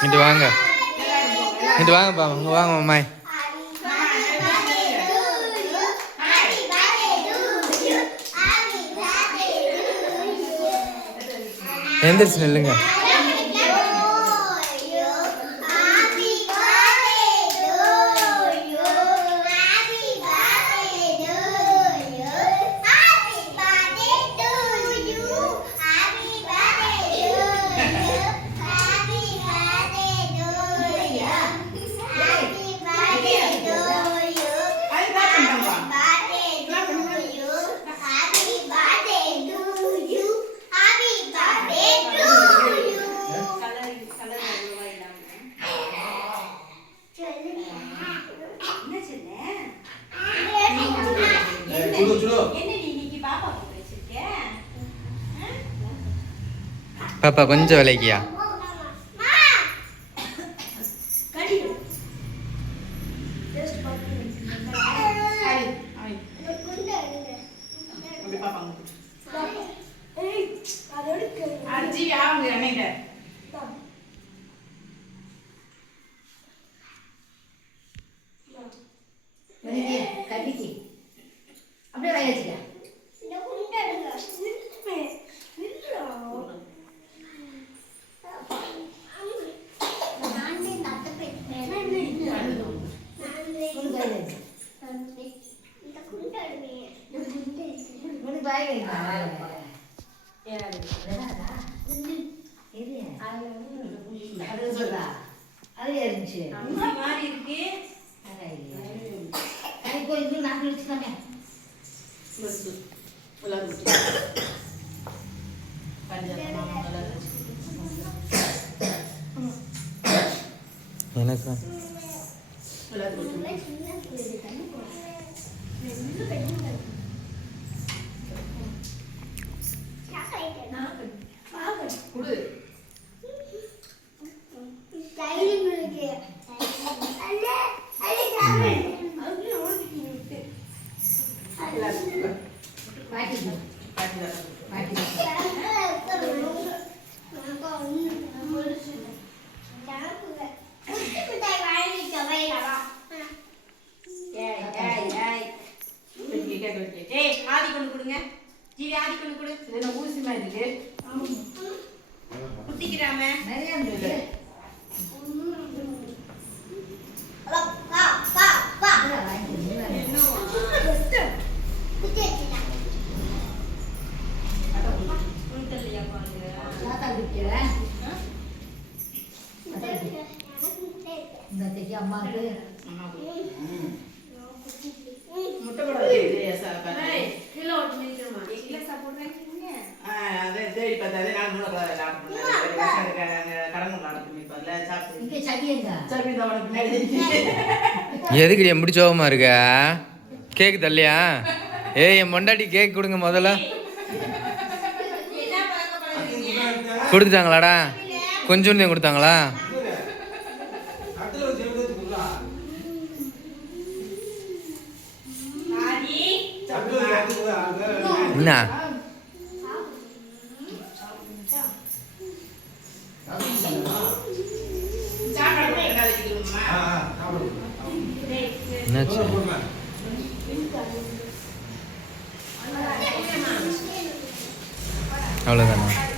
இங்கிட்டு வாங்க, இங்கிட்டு வாங்கப்பா, இங்கே வாங்க அம்மாய். எந்திரிச்சு நில்லுங்க. பாப்பா கொஞ்சம் விலைக்கியா? அப்படியே வயசுல அது இருந்துச்சு மாதிரி இருக்கு. எனக்கு ஊசி மாதிரி குட்டிக்கிறாம நிறைய அம்மாவுக்கு முட்டை எதுக்கு எப்படி சோகமா இருக்க? கேக்கு தள்ளியா? ஏய் என் பொண்டாட்டி கேக் கொடுங்க முதல்ல. கொடுத்துட்டாங்களாடா? கொஞ்சோண்டு கொடுத்தாங்களா? என்ன என்னாச்சு? அவ்வளோதானா?